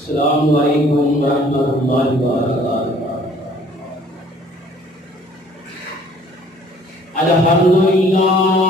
السلام علیکم ورحمۃ اللہ وبرکاتہ۔ الحمدللہ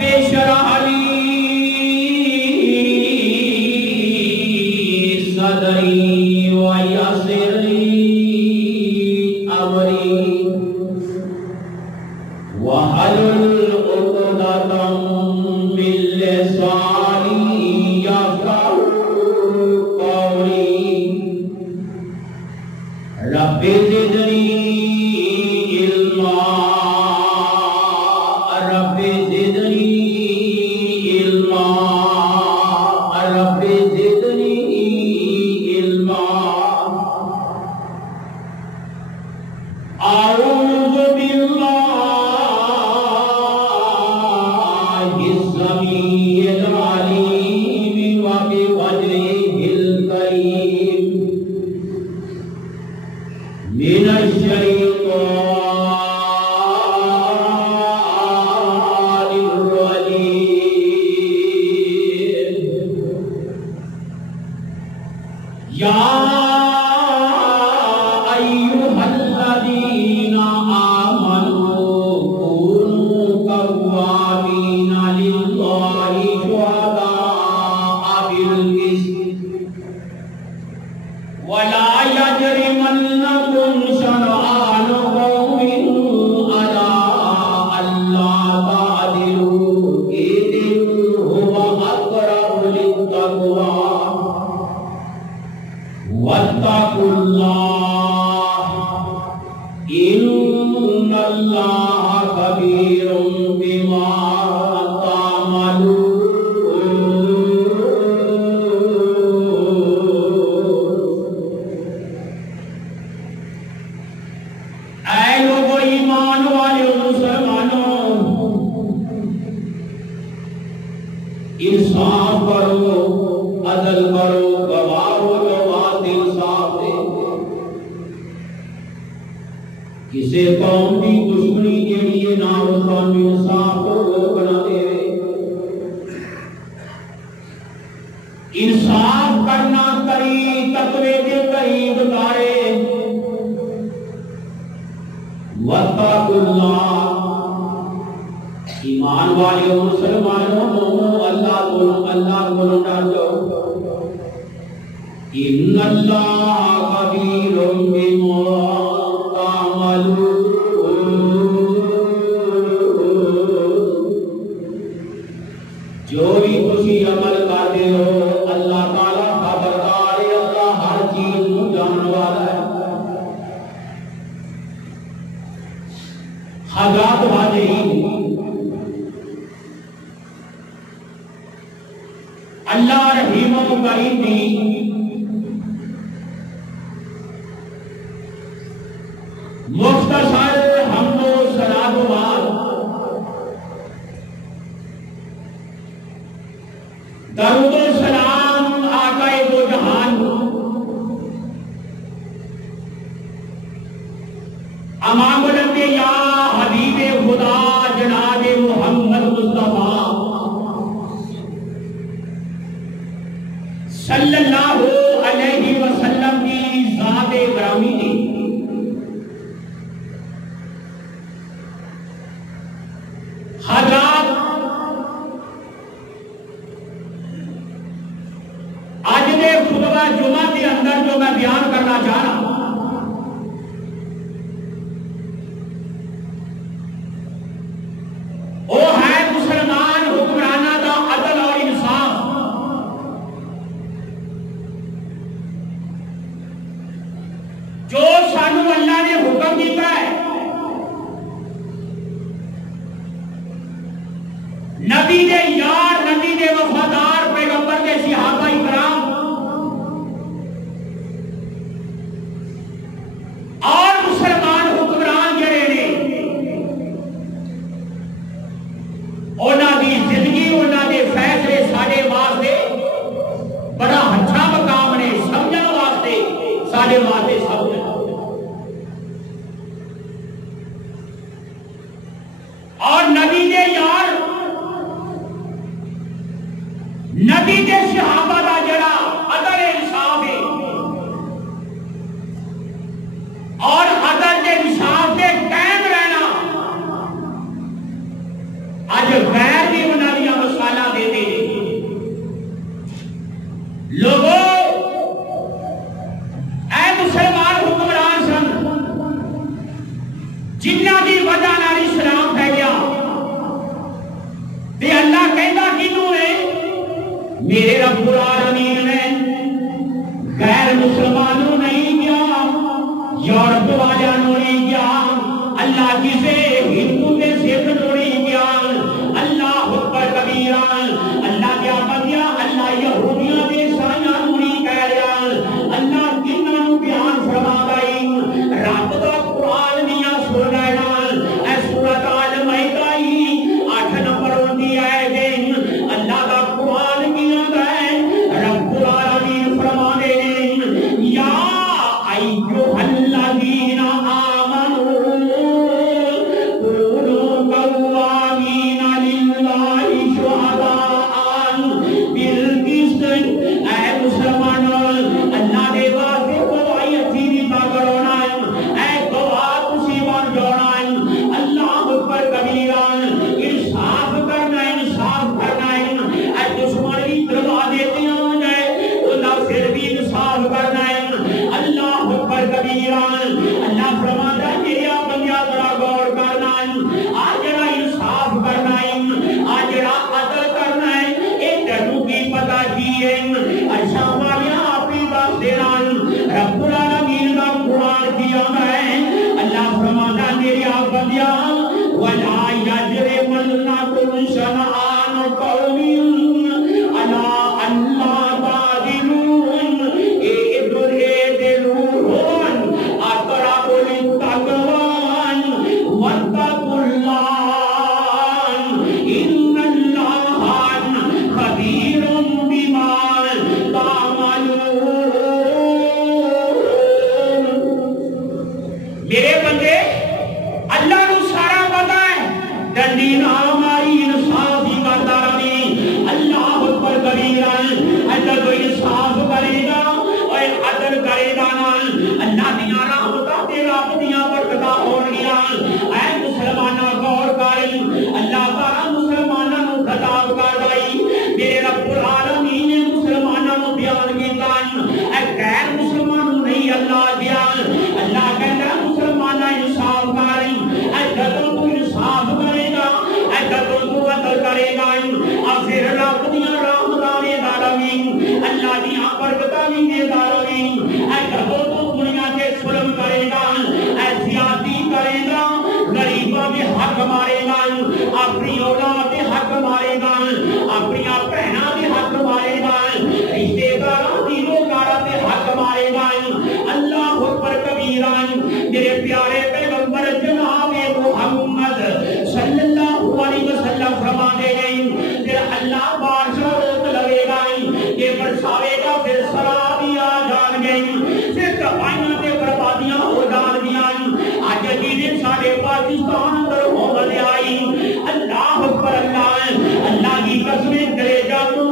رب اشرح لي صدري ويسر لي أمري واحلل عقدة من لساني يفقهوا قولي رب زدني علما رب زدني علما رب زدني علما أعوذ بالله السميع العليم وبوجهه الكريم من الشيطان الرجيم يا أيها الذين آمنوا كونوا قوامين لله شهداء بالقسط ولا يجرمنكم شنآن قوم على ألا تعدلوا اعدلوا هو أقرب للتقوى واتقوا الله إن الله خبير بما تعملون اے لوگو ایمان والے مسلمانوں انصاف کرو عدل کرو گواہ ہو جو بات انصاف دے کسی قوم کی دشمنی کے لیے نہ قوم انصاف کو لوگ نہ دے انصاف کرنا کری تقوی کے قریب دارے واتقوا اللہ ایمان والے مسلمانوں اللہ کو ڈالو ان اللہ خبیر بما تعملون جو بھی خوشی عمل کرتے ہو اللہ تعالیٰ خبردار ہے اللہ ہر چیز کو جاننے والا ہے حضرات حاضرین اللہ رحیم و کریم بھی مختصر حمد و صلاۃ و بعد درود و سلام آقا دو جہان امام الانبیاء حبیب خدا جناب محمد مصطفیٰ صلی اللہ علیہ وسلم کی ذات گرامی نے حضرات آج کے خطبہ جمعہ کے اندر جو میں بیان کرنا چاہ رہا ہوں وہ ہے مسلمان حکمرانہ دا عدل اور انصاف جو سانو اللہ نے حکم دیتا ہے نبی دے یار نبی دے وفادار پیغمبر دے صحابہ اکرام اور مسلمان حکمران جڑے نے انہاں دی زندگی انہاں دے فیصلے ساڈے واسطے بڑا اچھا مقام نے سمجھن واسطے ساڈے واسطے سمجھن اور نبی دے یار نبی دے صحابہ دا جڑا عدل انصاف ہے اور عدل دے انصاف دے قائم رہنا اج غیر دی العالمین نے غیر مسلمانوں نہیں کیا، یورپ والوں نہیں کیا، اللہ کسے ہندو کے سکھ نہیں کیا، اللہ اکبر کبیرہ، اللہ کیا بندیا، اللہ یہودیاں دے عیسائیاں نہیں کہہ رہا، اللہ کنہاں نوں بیان فرما گئی، رب دا قرآن میاں سن لینا، اے سورۃ آل مائدہ 8 نمبر ہوندی ہے جی، اللہ دا قرآن کیا ہے، رب العالمین فرما دے یا ایھا الذین آمنوا کونوا قوامین للہ شہداء بالقسط، اے مسلمانوں اللہ دے واسطے گواہی اچھی دیتا کرو نا، اے گواہ تسی بن جاؤ نا، اللہ اکبر کبیرہ، انصاف کرنا ہے، انصاف کرنا ہے، اے دشمن بھی دروا دیتے ہیں جائے اللہ پھر بھی انصاف کرنا ہے، اللہ اکبر کبیرہ، اللہ فرماتا ہے میرا بندہ ذرا غور کرنا ہے، آج جڑا انصاف کرنا ہے، آج جڑا عدل کرنا ہے، اے تینوں کی پتہ کی ہے، اچھا والیاں اپنی بات دینا، رب العالمین کا قرآن کیا ہے، اللہ فرماتا ہے میرا بندہ وَلَا يَجْرِمَنَّكُمْ شَنَآنُ قَوْمٍ عَلَىٰ أَلَّا تَعْدِلُوا اعْدِلُوا أَقْرَبُ لِلتَّقْوَىٰ وَاتَّقُوا اللَّهَ إِنَّ اللَّهَ خَبِيرٌ بِمَا تَعْمَلُونَ۔ میرے بندے اللہ نو سارا پتا ہے، ڈنڈی نہ ماری انصاف ہی کرتا رہی، اللہ اکبر کبیرہ، اگر کوئی انصاف کرے گا اور عدل کرے گا نا، اللہ دیاں رحمتاں تے رب دیاں برکتاں ہون گیاں، اے مسلماناں غور کر، اللہ تعالی مسلماناں نو خطاب کر رہی، میرے رب العالمین نے مسلماناں نو بیان کیتا، اے غیر مسلمانوں نہیں اللہ دیا، اللہ کہندا مسلماناں انصاف کر، اے جدوں تو انصاف کرے گا، اے جدوں تو عدل کرے گا، اور پھر رب دیاں رحمتاں دے دارویں، اللہ دیاں برکتاں بھی دے دارویں، اے جدوں تو دنیا تے ظلم کرے گا، اے زیادتی کرے گا، غریباں دے حق مارے گا، اپنی اولاد دے حق مارے گا، اپنی بہناں دے حق مارے گا، رشتے داراں دی روکاراں دے حق مارے گا، اللہ اکبر کبیرہ، میرے پیارے پیغمبر جناب محمد صلی اللہ علیہ وسلم فرما دے گئے، پھر اللہ بارشاں روک لگے گا، یہ برساوے گا، پھر سرابی آ جان گے، پھر تباہیاں تے بربادیاں ہو جان گیاں، آج جیدے ساڑے پاکستان اندر ہو گلے آئی، اللہ اکبر اللہ کی قسمیں کرے جا تو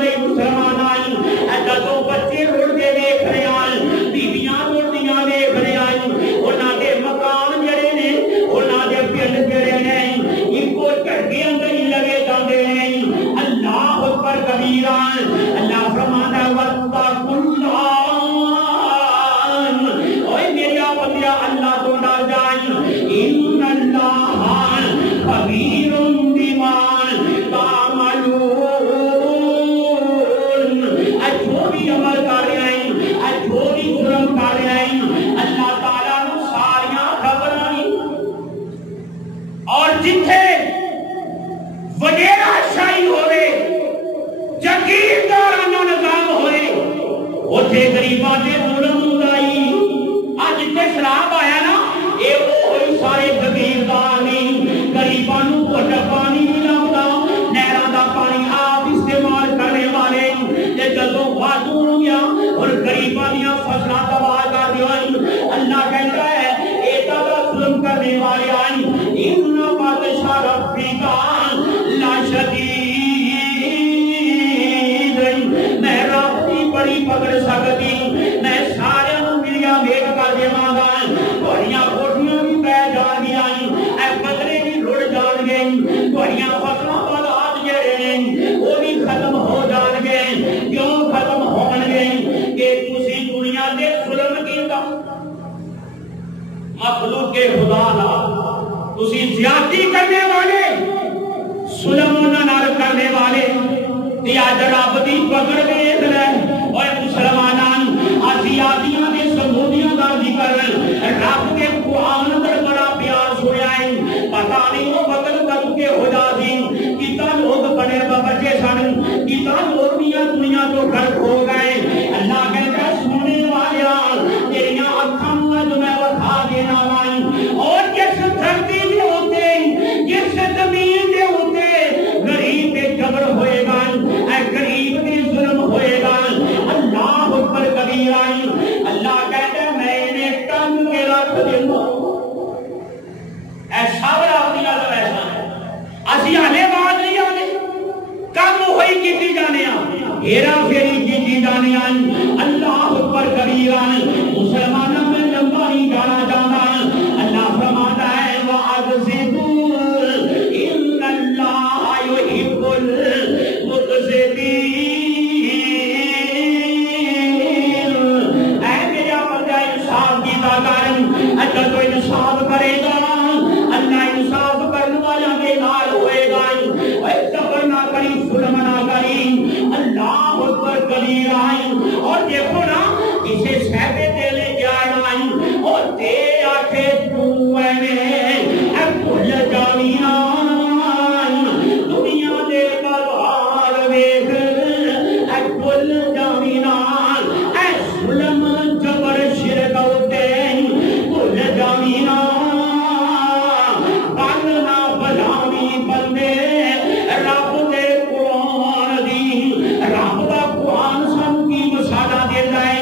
دے مسلمان آئی، ایسا تو بچے اڑتے دیکھ رہے آئیں، بیویاں اڑتیاں دیکھ رہے آئیں، انہاں دے مکان جڑے نے، انہاں دے پنڈ جڑے نے، ان کو چڑھے اندر ہی لگے جاندے نے، اللہ اکبر کبیرہ، اللہ فرماتا ہے وَاتَّقُوا اللَّهَ، اوے میرا بندہ اللہ تو ڈر جائیں، اِنَّ اللَّهَ خَبِيرٌ بِمَا تَعْمَلُونَ، جو بھی عمل کر رہے ہیں، جو بھی ظلم کر رہے ہیں، اللہ تعالیٰ نے ساریاں خبریں، اور جتھے وڈیرا شاہی ہوئے، جگیردارانہ نظام ہوئے، اتھے غریباں تے ظلم ہونdaئی، اج تے سراب آیا نا، اے وہی سارے جگیردار نہیں، غریباں نوں گھٹ پانی نہیں لبدا، نہراں دا پانی آپ استعمال کرنے والے، تے جدوں وعدو ہو گیا اور غریباں دیاں فصلاں تباہ کر دیاں، اللہ کہتا ہے اے دا ظلم کرنے والے آئیں، ان بطش ربک لشدید، میں رب دی بڑی پکڑ سکتی، میں سارے میرا ویٹ کر دیواں گا، بڑیاں کوٹیاں بھی پہ جان گیاں، اے بدلے بھی رڑ جان گے، بڑیاں فصلاں بادات جڑے ہیں وہ بھی ختم ہو جان گے، کیوں ختم ہون گے کہ تسی دنیا دے ظلم کیتا، مخلوق خدا لا تسی زیادتی کرنے والے، ظلم نال کرنے والے، تے اج رب دی پکڑ ویکھ لے اوے مسلمانان آزیادیاں دے سمودیاں دا ذکر رب کے قرآن اندر بڑا پیار سنیا ہے پتہ نہیں وہ وقت کب کے ہو جا سی کتنا لوگ بڑے بچے سن کتنا لوگ دنیا تو غرق ہو گئے اللہ کہتا سننے والیاں تیریاں اکھاں نوں میں بتا دینا وائیں اور جس دھرتی دے اوتے جس زمین دے اوتے غریب تے جبر ہوئے گا اے غریب تے ظلم ہوئے گا اللہ اکبر کبیرہ اللہ کہتا میں نے ٹنگ کے رکھ دینا اے صبر اپنی اللہ ایسا ہے اسی آنے بعد نہیں آنے کم ہوئی کیتی جانے ہیرا پھیری کیتی جانے اللہ اکبر کبیرہ مسلمانوں میں لمبا نہیں جانا جانا اللہ فرماتا ہے وَأَقْسِطُوا إِنَّ اللَّهَ يُحِبُّ الْمُقْسِطِينَ اے میرا بندہ انصاف کیتا کر اچھا تو انصاف کرے گا اللہ انصاف کرنے والا کے نال ہوئے گا اے جبر نہ کری ظلم نہ کری اللہ اکبر کبیرہ اور دیکھو نا اسے سہبے دلے جانا اور تے آکھے تو اے بھول جاوینا دنیا دے بلوار ویکھ اے بھول جاوینا اے ظلم جبر شرک ہوتے بھول جاوینا بننا بجاوی بندے رب دے قرآن دی رب دا قرآن سن کی مسالہ دے جائے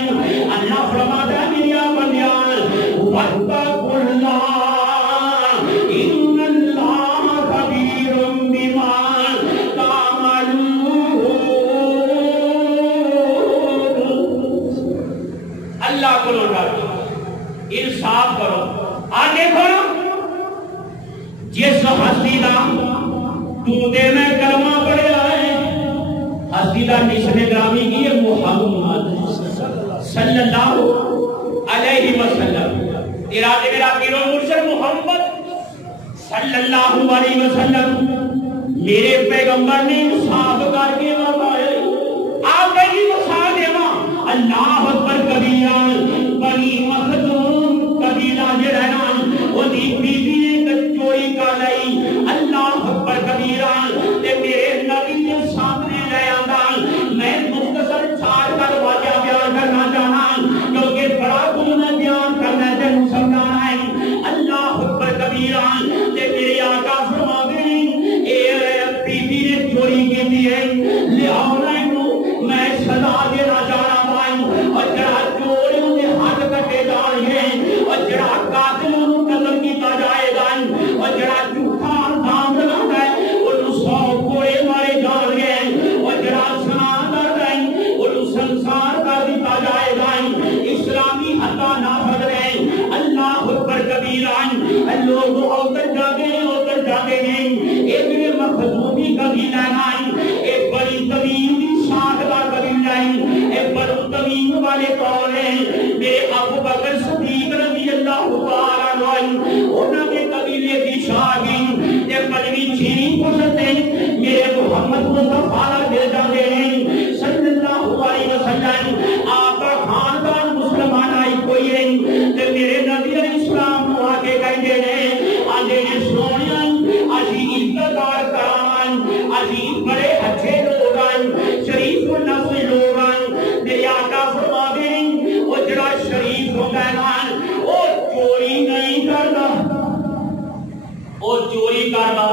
اللہ فرماتا ہے میرا بندیان وَاتَّقُوا اللَّهَ إِنَّ اللَّهَ خَبِيرٌ بِمَا تَعْمَلُونَ اللہ کو ڈرو انصاف کرو آگے کھولو جس ہستی دا تو دے میں کلمہ پڑھے آئے ہستی دا نشان گرامی کی ہے محمد صلی اللہ علیہ وسلم تیرا دے میرا پیر و مرشد محمد صلی اللہ علیہ وسلم میرے پیغمبر نے انصاف کر کے بتائے آپ کہیں مسا دیوا اللہ اکبر کبیرہ بنی مخزوم قبیلہ جو رہنا وہ دی بیوی نے چوری کر لئی اللہ اکبر کبیرہ تے میرے نبی کے سامنے لے آندا میں مختصر چار کر واقعہ بیان کرنا چاہنا کیونکہ بڑا کچھ میں بیان کرنا تے سمجھانا ہے اللہ اکبر کبیرہ تے میرے آقا فرماتے ہیں اے بیوی نے چوری کی ہے لہذا میں سزا دینا چاہنا ہوں اور جڑا چور انہیں ہاتھ کٹے جائیں گے اور جڑا قاتل انہوں قتل کیتا جائے گا اور جڑا جھوٹا الزام لگاتا ہے انہوں 100 کوڑے مارے جائیں گے اور جڑا سنان کرتا ہے انہوں سنسار کر دیتا جائے گا اسلامی حدہ نافذ رہے اللہ اکبر کبیرہ لوگ اوتر جاتے ہیں ابن مخزومی قبیلہ نہیں ایک بڑی طویل شاخ کا قبیلہ ہے ایک بڑی طویل والے کون ہیں میرے ابو بکر صدیق رضی اللہ تعالیٰ عنہ انہوں نے قبیلے کی شاگی تے پنجویں چھیری پوچھتے میرے محمد مصطفیٰ دے جاتے ہیں صلی اللہ علیہ وسلم آپ کا خاندان مسلمان آئی کوئی ہے تے میرے نبی علیہ السلام کو آگے کہتے ہیں آگے سونیاں اسی عزتدار کران اسی بڑے اچھے لوگ ہیں شریف النفس لوگ ہیں میرے آقا فرماتے ہیں وہ جڑا شریف ہوتا ہے وہ چوری نہیں کرتا وہ چوری کرتا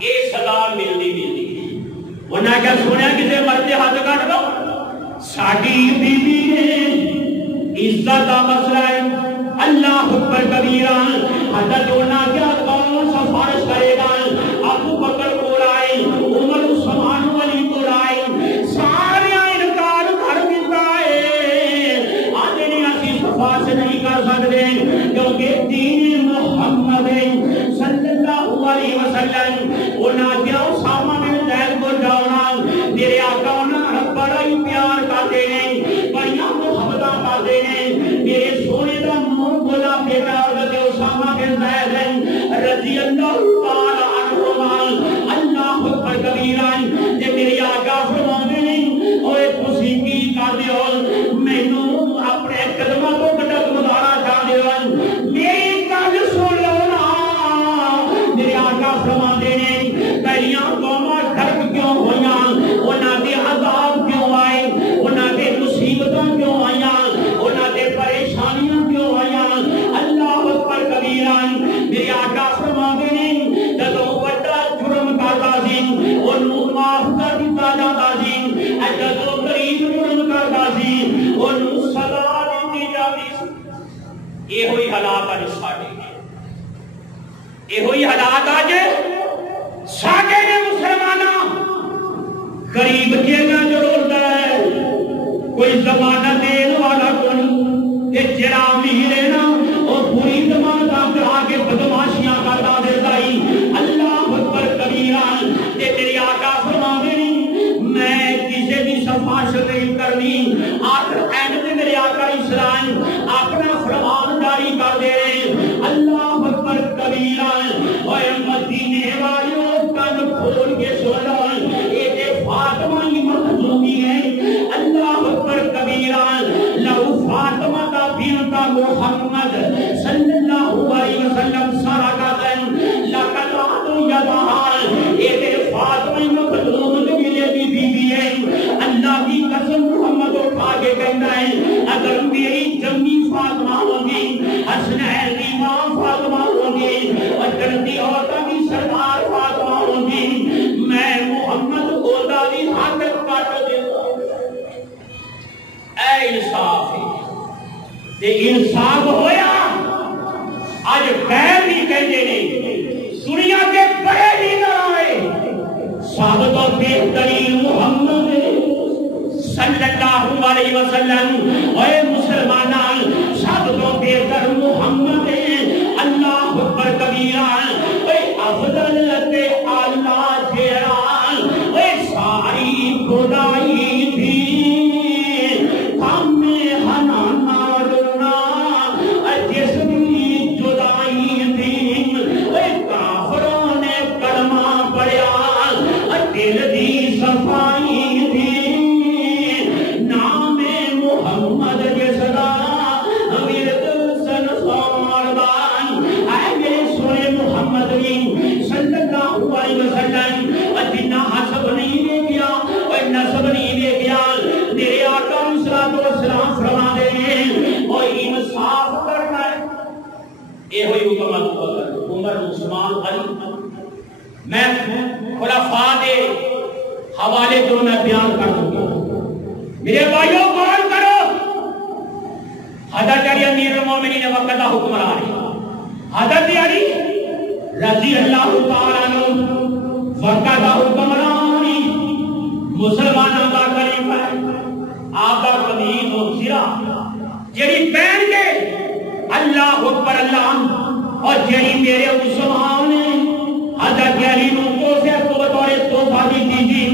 یہ سزا ملتی انہیں کیا سنیا کسی مرد ہاتھ کٹ دو ساڈی بیوی نے عزت کا مسئلہ ہے اللہ اکبر کبیرہ حضرت ہونا کیا کون سا فارش کرے گا ابو بکر کو لائے عمر عثمان علی کو لائے سارے انکار کر دیتا ہے آدھے نہیں ایسی صفا سے نہیں کر سکتے کیونکہ دین محمد صلی اللہ علیہ وسلم انہاں کیا اسامہ بن زید کو جانا میرے آقا انہاں بڑا ہی پیار کرتے ہیں بڑیاں محبتاں کرتے ہیں میرے سونے دا منہ بولا بیٹا حضرت اسامہ بن زید رضی اللہ تعالی عنہ اللہ اکبر کبیرہ تے میرے آقا جڑیاں قوماں غرق کیوں ہویاں انہاں دے عذاب کیوں آئے انہاں دے مصیبتاں کیوں آئیاں انہاں دے پریشانیاں کیوں آئیاں اللہ اکبر کبیرہ میرے آقا فرماندے نے جدوں بڑا جرم کردا سی اونوں معاف کر دتا جاندا سی جدوں غریب جرم کردا سی اونوں سزا دتی جاندی سی یہ ہوئی حالات اج ساڈے یہ ہوئی حالات اج ساڈے نے مسلماناں غریب کیڑا جڑوڑدا ہے کوئی ضمانت دین والا کوئی کہ جڑا امیر ہے نا او پوری ضمانت کرا کے بدماشیاں کردا دیتا ہی اللہ اکبر کبیرہ تے میرے آقا فرماندے نے میں کسے دی سفارش نہیں کرنی آخر اینڈ تے میرے آقا اسلام اپنا فرمان جاری کر دے اللہ اکبر کبیرہ اوے مدینے والوں کان کھول کے سن لو اے فاطمہ مخزومی ہے اللہ اکبر کبیرہ لو فاطمہ کا بنت محمد صلی اللہ علیہ وسلم سرقت لقطعت یدها اے فاطمہ مخزوم کی بی بی ہے اللہ کی قسم محمد اٹھا کے کہتا ہے اگر میری جمی فاطمہ ہوگی حسنین کی ماں فاطمہ ہوگی اور جنتی عورتوں کی سردار فاطمہ ہوگی میں محمد اودا دی حاکم کاٹ دیتا اے انصاف تے انصاف ہویا آج غیر بھی کہندے نے دنیا کے بڑے لیڈر آئے سب تو بہترین محمد صلی اللہ علیہ وسلم اے مسلمانان سب تو بہتر محمد اللہ اکبر کبیرہ اے افضل تے اللہ جیران اے ساری خدائی تھی ہمیں ہنانا رونا جسمی جدائی تھی اے کافروں نے کلمہ پڑھیا دل دی صفائی تھی نام محمد جسدا ورد سنسار دان اے میرے سونے محمد صلی اللہ علیہ وسلم جنہ حسب نہیں دے گیا اور نسب نہیں دے گیا میرے آقا صلی اللہ علیہ وسلم فرما دے ہیں اور انصاف کرنا ہے یہ ہوئی حکومت عمر عثمان علی میں خلفاء دے حوالے جو میں بیان کر دوں گا میرے بھائیوں غور کرو حضرت علی امیر المومنین وقت کا حکمران ہے حضرت علی رضی اللہ تعالیٰ عنہ وقت کا حکمران ہے مسلمانوں کا خلیفہ ہے آپ کا قدیم و سرا جڑی پہن کے اللہ اکبر اللہ اور جڑی میرے عثمان نے حضرت علی کو سے تو بطور توفہ دی دیجی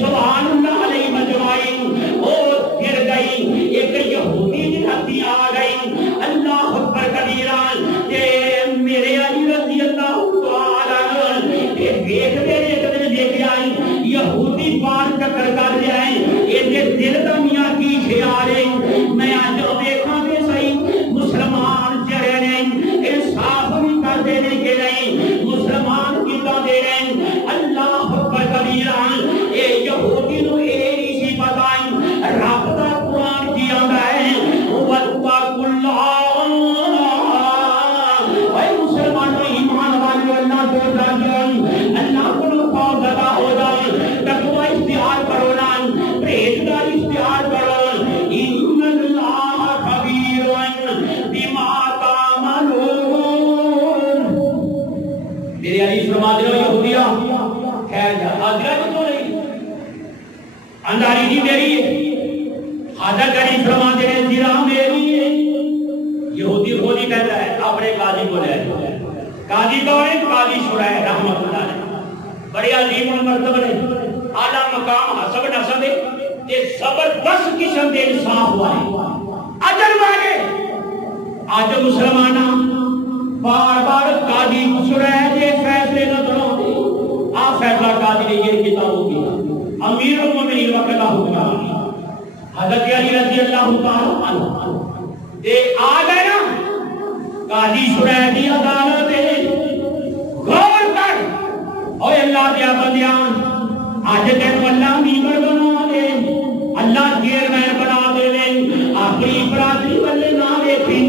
سبحان اللہ علیہ مجمعین اور گر گئی ایک یہودی جنہتی آ گئی اللہ اکبر کبیران کہ میرے علی رضی اللہ تعالیٰ دیکھ میرے ایک دن دیکھ آئی یہودی بار چکر کر جائیں یہ دل دنیا کی خیالیں میں آج دیکھا کہ صحیح مسلمان چہرے نہیں انصاف بھی کر دینے کے نہیں مسلمان کی تو دے رہے ہیں اللہ اکبر کبیران اے یہودی نو ایری سی بتائیں رابطہ قرآن کی آدھا ہے وَاتَّقُوا اللَّهَ اے مسلمان و ایمان والو اللہ کو راجعن اللہ کو خوف زدہ ہو جائیں تقوی اختیار کرو نا پرہیزگاری اختیار کرو ان اللہ خبیر بما تعملون میرے علی فرما دے ہو یہودیہ خیر جا حضرت تو نہیں انداری جی میری ہے حضرت علی فرما دے زیرہ میری ہے یہودی خودی کہتا ہے اپنے قاضی کو لے قاضی کون ہے قاضی شرائع رحمت اللہ نے بڑے عظیم المرتب نے اعلیٰ مقام حسب نسب ہے زبردست قسم دے انصاف ہوا ہے اجر والے آج مسلمانہ بار بار قاضی شرائع دے فیصلے نظر ہوتے آپ فیصلہ قاضی نے یہ کتابوں کی امیر المومنین وقت کا حکمران حضرت علی رضی اللہ تعالیٰ عنہ اے آ گئے نا قاضی شرائع دی عدالت غور کر اور اللہ دیا بندیاں آج تین اللہ میمبر بنا دے اللہ چیئرمین بنا دے اپنی برادری والے نہ دیکھی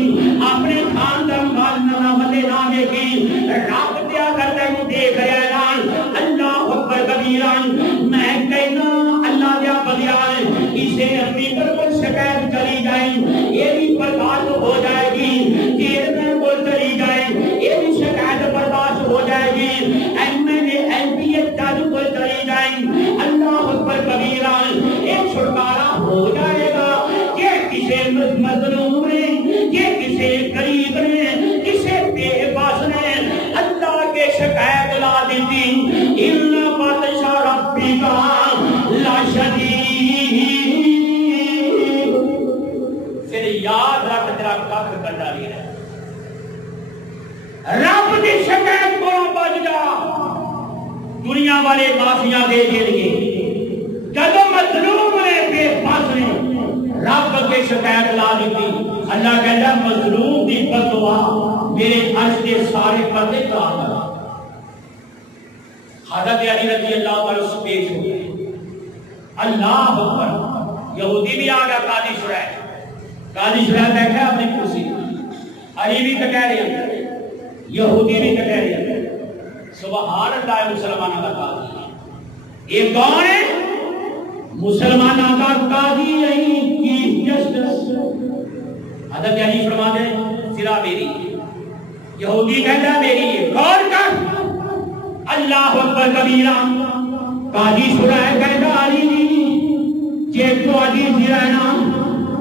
اپنے خاندان والے نہ دیکھی رب دیا کرتے ہیں دیکھ رہے ہیں اللہ اکبر کبیرہ میں کہنا اللہ دیا بندیاں اسے اپنی پر شکایت چلی جائیں یہ بھی برداشت ہو جائے گی چیئرمین کو چلی جائے یہ بھی شکایت برداشت ہو جائے گی M L A M P A جج کو چلی جائیں اللہ اکبر کبیرہ ایک چھٹکارا ہو جائے گا کہ کسی مظلوم نے کہ کسی غریب نے کسی بے بس نے اللہ کے شکایت لا دیتی اِنَّ بَطْشَ رَبِّكَ لَشَدِيدٌ پھر یاد رکھ تیرا کافر کر ڈالی ہے رب کی شکایت کو بچ جا دنیا والے معافیاں دے دیں گے جب مظلوم نے بے بس نے رب کے شکایت لا دیتی اللہ کہتا مظلوم دی بددعا میرے عرش کے سارے پردے کرا کر حضرت علی رضی اللہ عنہ سے پیش ہو گئے اللہ اکبر یہودی بھی آ گیا قاضی شرح بیٹھا اپنی کرسی علی بھی کہہ رہے ہیں یہودی بھی کہہ رہے ہیں سبحان اللہ مسلمانوں کا قاضی یہ کون ہے مسلمانوں کا قاضی نہیں چیف جسٹس حضرت علی فرما دے سرا میری یہودی کہتا ہے میری ہے غور کر اللہ اکبر کبیرہ قاضی شرح کہتا علی جی تو علی سرحنا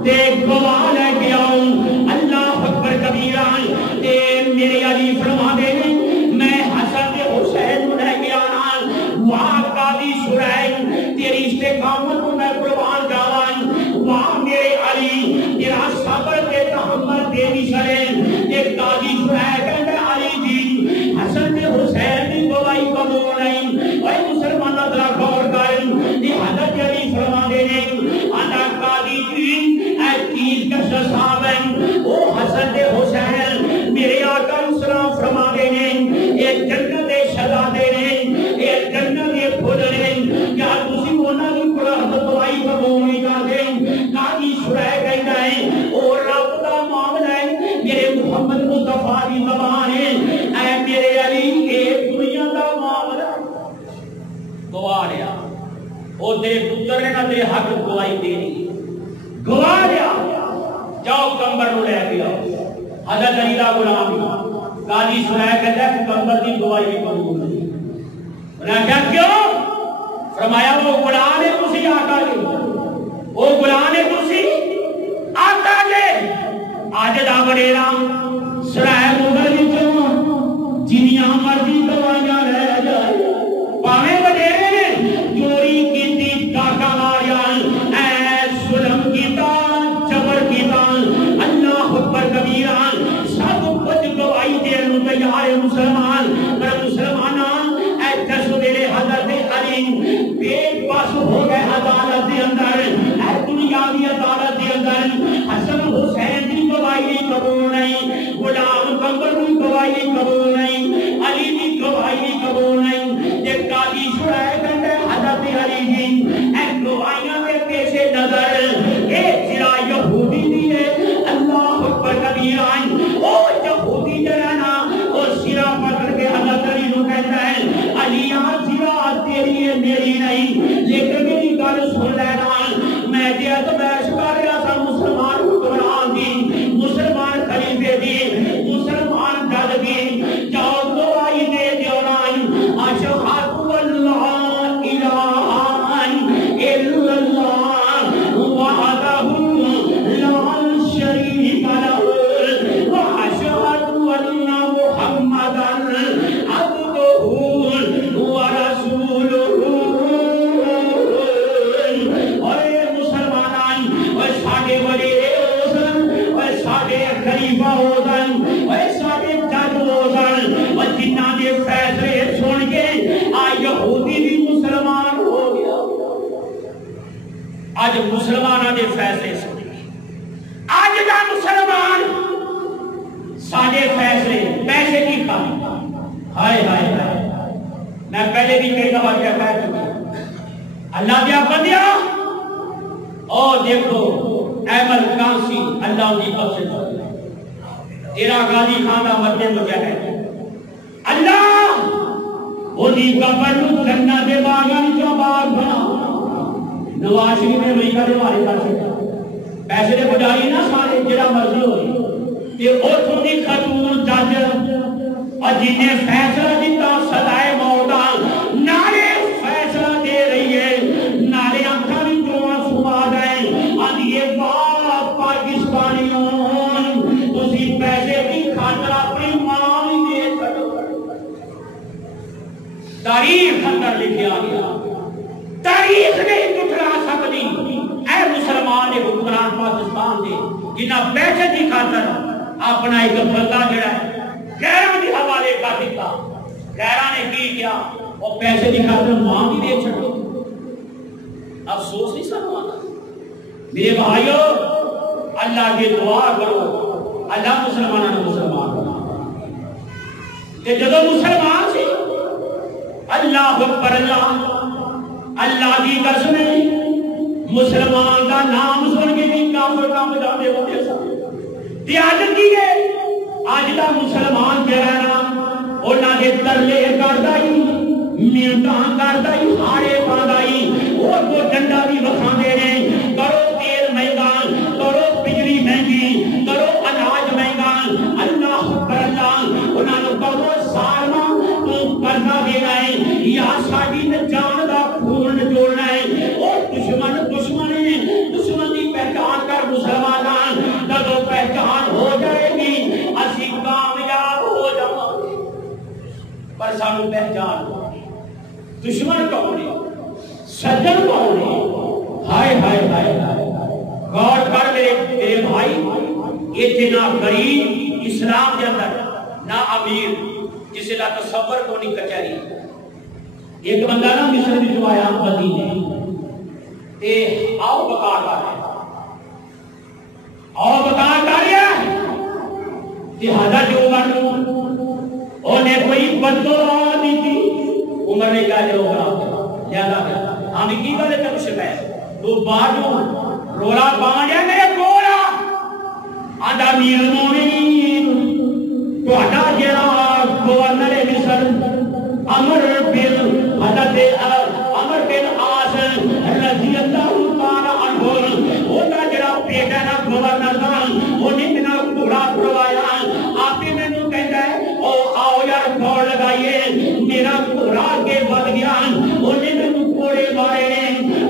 تے گواہ لے کے آؤں اللہ اکبر کبیرہ تے میرے علی فرما دے میں حسن حسین لے کے آنا وہاں قاضی شرح تیری استقامت کو میں قربان جاواں وہاں میرے علی تیرا صبر تے تحمل دے بھی سرے تے قاضی شرح کہتا علی جی حسن حسین کی گواہی قبول نہیں اے مسلمانہ ذرا غور کر تے حضرت علی فرما دے آنا قاضی جی اے چیز کا صاحب ہے او حسن حسین میرے آقا اسلام فرما دے اے جنت شہزادے نے اے جنت کے پھول نے کیا تسی انہاں دی قرآن دعائی قبول نہیں کرتے قاضی شرح کہتا ہے او رب دا معاملہ ہے میرے محمد مصطفیٰ دی زبان ہے اے میرے علی اے دنیا دا معاملہ گواہ لیا او تیرے پتر نے نہ تیرے حق گواہی دینی گواہ لیا جاؤ کمبر نو لے کے آؤ حضرت علی دا غلام قاضی شرح کہتا ہے کمبر دی گواہی قبول نہیں انہاں کہا کیوں فرمایا وہ غلام ہے تسی آقا جی وہ غلام ہے تسی آقا جی آج دا وڈیرا شرح مغل وچوں جنیاں مرضی گواہیاں رہ جائے پاویں وڈیرے نے چوری کیتی ڈاکا ماریا اے ظلم کیتا جبر کیتا اللہ اکبر کبیرہ سب کچھ گواہی دین نوں تیار ہے مسلمان پر مسلماناں اے دس میرے حضرت علی بے بس ہو گئے عدالت دے اندر اے دنیاوی عدالت دے اندر حسن حسین دی گواہی قبول نہیں غلام کمبر دی گواہی قبول نہیں علی دی گواہی قبول نہیں تے قاضی شرح کہتے حضرت علی جی اے گواہیاں دے پیش نظر اے سرا یہودی دی ہے اللہ اکبر کبیرہ او یہودی جرانا او سرا پکڑ کے حضرت علی نو کہتا ہے علی سرا تیری ہے میری نہیں لیکن میری گل سن لینا میں جے ادبیش کر رہا تھا مسلمان حکمران دی مسلمان خلیفے دی مسلمان جج دی جاؤ گواہی دے دیونا اشہد اللہ الہ الا اللہ وحدہ لا شریک لہ واشہد ان محمدا عبدہ ورسولہ اور مسلمان اور ساڈے وڈیرے اور ساڈے خلیفہ ہوسن اور ساڈے جج ہوسن اور جنہاں دے فیصلے سن کے آ یہودی بھی مسلمان ہو گیا آج مسلمانوں دے فیصلے سن کے آج دا مسلمان ساڈے فیصلے پیسے کی کھا ہائے ہائے ہائے میں پہلے بھی کئی دفعہ کہہ چکا اللہ دیا بندیا اور دیکھو احمد کانسی اللہ دی بخشش تیرا غازی خان دا مرنے مجاہد اللہ وہ دی قبر نو جنت دے باغاں چوں باغ بنا نواز شریف نے امریکہ دے والے کر سکتا پیسے دے بجائی نہ سارے جڑا مرضی ہوئی تے اوتھوں دی خاتون جج اور جن نے فیصلہ دیتا سزائے موت نالے فیصلہ دے رہی ہے نالے آنکھاں وچ جواں سوا گئے آندی یہ بات پاکستانیوں تسی پیسے کی خاطر اپنی ماں نہیں دے سکتے تاریخ اندر لکھا گیا تاریخ نہیں ٹھٹرا سکتی اے مسلمان دے حکمران پاکستان دے جنہاں پیسے کی خاطر اپنا ایک بندہ جڑا ہے غیروں دی حوالے کر دیتا غیروں نے کی کیا وہ پیسے کی خاطر ماں بھی دے چھڑو افسوس نہیں سنوانا میرے بھائیو اللہ کی دعا کرو اللہ مسلمانوں نے مسلمان بنا کہ جدو مسلمان سی اللہ اکبر اللہ کی قسم مسلمان کا نام سن کے بھی کافر کام جاتے ہوتے سن دیانت کی ہے آج دا مسلمان جہاں انہاں دے ترلے کردائی منتاں کردائی ہاڑے پاندائی اور کو ڈنڈا بھی وکھاندے نے کرو تیل مہنگا کرو بجلی مہنگی کرو اناج مہنگا اللہ اکبر اللہ انہاں نو کہو سالما تو کرنا دینا ہے یا ساڈی جان دا خون جوڑنا ہے اور دشمن دی پہچان کر مسلماناں جدوں پہچان ہو جائے گی اسی کامیاب ہو جاواں پر سانو پہچان دشمن کون ہے سجن کون ہے ہائے ہائے ہائے غور کر میرے بھائی یہ نہ غریب اسلام کے اندر نہ امیر جسے لا تصور کو نہیں کچہری ایک بندہ نا مصر میں جو آیا مدینے تے آؤ بقا کر ہے آؤ بقا کر ہے لہذا جو بنو انہیں کوئی بددعا دی تھی عمر نے کہا جو ہوگا لہذا ہم کی بلے تک شکے تو باجو رولا پانجے میرے کولا آدھا میر مومین تو ہٹا جرا گورنر مصر عمر بن حضرت عمر بن عاص رضی اللہ تعالی عنہ ہوتا جڑا بیٹا نا گورنر دا اونے بنا گھوڑا پروایا آپ ہی مینوں کہندا ہے او آؤ یار دوڑ لگائیے میرا گھوڑا کے بد گیا اونے مینوں کوڑے مارے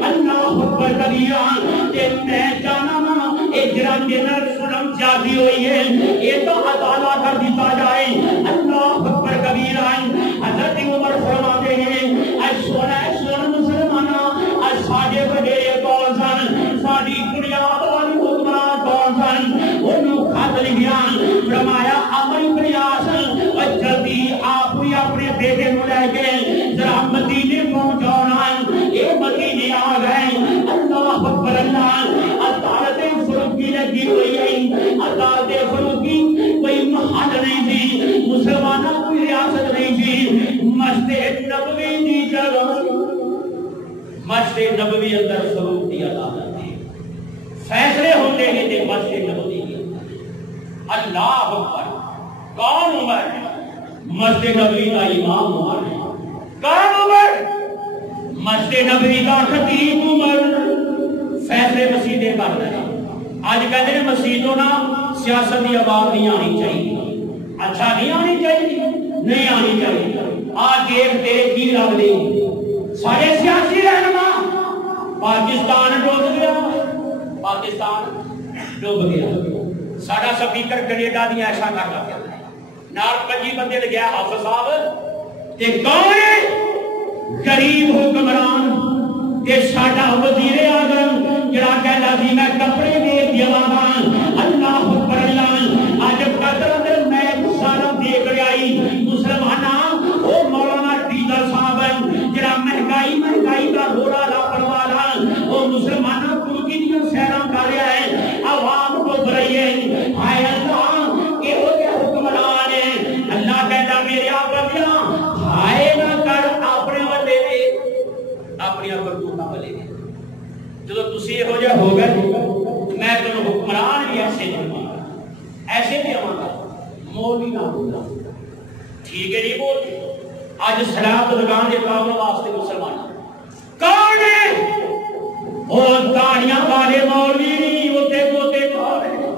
اللہ اکبر کبیرہ تے میں جانا وا اے جڑا میرا سنم جاگی ہوئی ہے اے تو عطا کر دیتا جائے اللہ اکبر کبیرہ حضرت عمر فرماتے ہیں اے سن مسلمانہ اے ساڈے وڈیرے کون سن ساڈی بنیاد والی حکمران کون سن انہوں خط لکھیا فرمایا عمر بن عاص اور جلدی آپ ہی اپنے بیٹے کو لے کے ذرا مدینے پہنچانا اے مدینے آ گئے اللہ اکبر اللہ عدالت فروغی لگی ہوئی ہے عدالت فروغی کوئی محل نہیں تھی مسلمانوں کوئی ریاست نہیں تھی مسجد نبوی دی جگہ مسجد نبوی اندر فروغ دی عدالت تھی فیصلے ہوتے ہیں تے مسجد نبوی دی اللہ اکبر کون عمر مسجد نبوی کا امام عمر ہے کون عمر مسجد نبوی کا خطیب عمر فیصلے مسیحیں کر رہے ہیں آج کہتے ہیں مسیحوں نا سیاست کی آواز نہیں آنی چاہیے اچھا نہیں آنی چاہیے نہیں آنی چاہیے آج دیکھ تیرے کی لگ دی سارے سیاسی رہنما پاکستان ڈوب گیا پاکستان ڈوب گیا سارا سپیکر کینیڈا دیا ایسا کر لگا نال 25 بندے لگیا حافظ صاحب تے کون ہے غریب حکمران تے ساڈا وزیر اعظم جڑا کہندا سی میں کپڑے دے دیواں اللہ اکبر اللہ اج قدر اندر میں سارا دیکھ رہی مسلماناں او مولانا ٹیگر صاحب جڑا مہنگائی دا روڑا لاپن والا او مسلماناں ترکی دی سیراں کر رہا ہے عوام کو برائے ہائے اللہ اے ہو گیا حکمران ہے اللہ کہندا میرے بندیاں ہائے نہ کر دیا کرتوتاں والے نے جدو تسی یہو جہے ہو گئے میں تمہیں حکمران بھی ایسے دے گا مولوی نہ ہوگا ٹھیک ہے نہیں بولتے آج سلام لگان دے کامل واسطے مسلمان کون ہے وہ داڑیاں والے مولوی نہیں ہوتے ہوتے کون ہے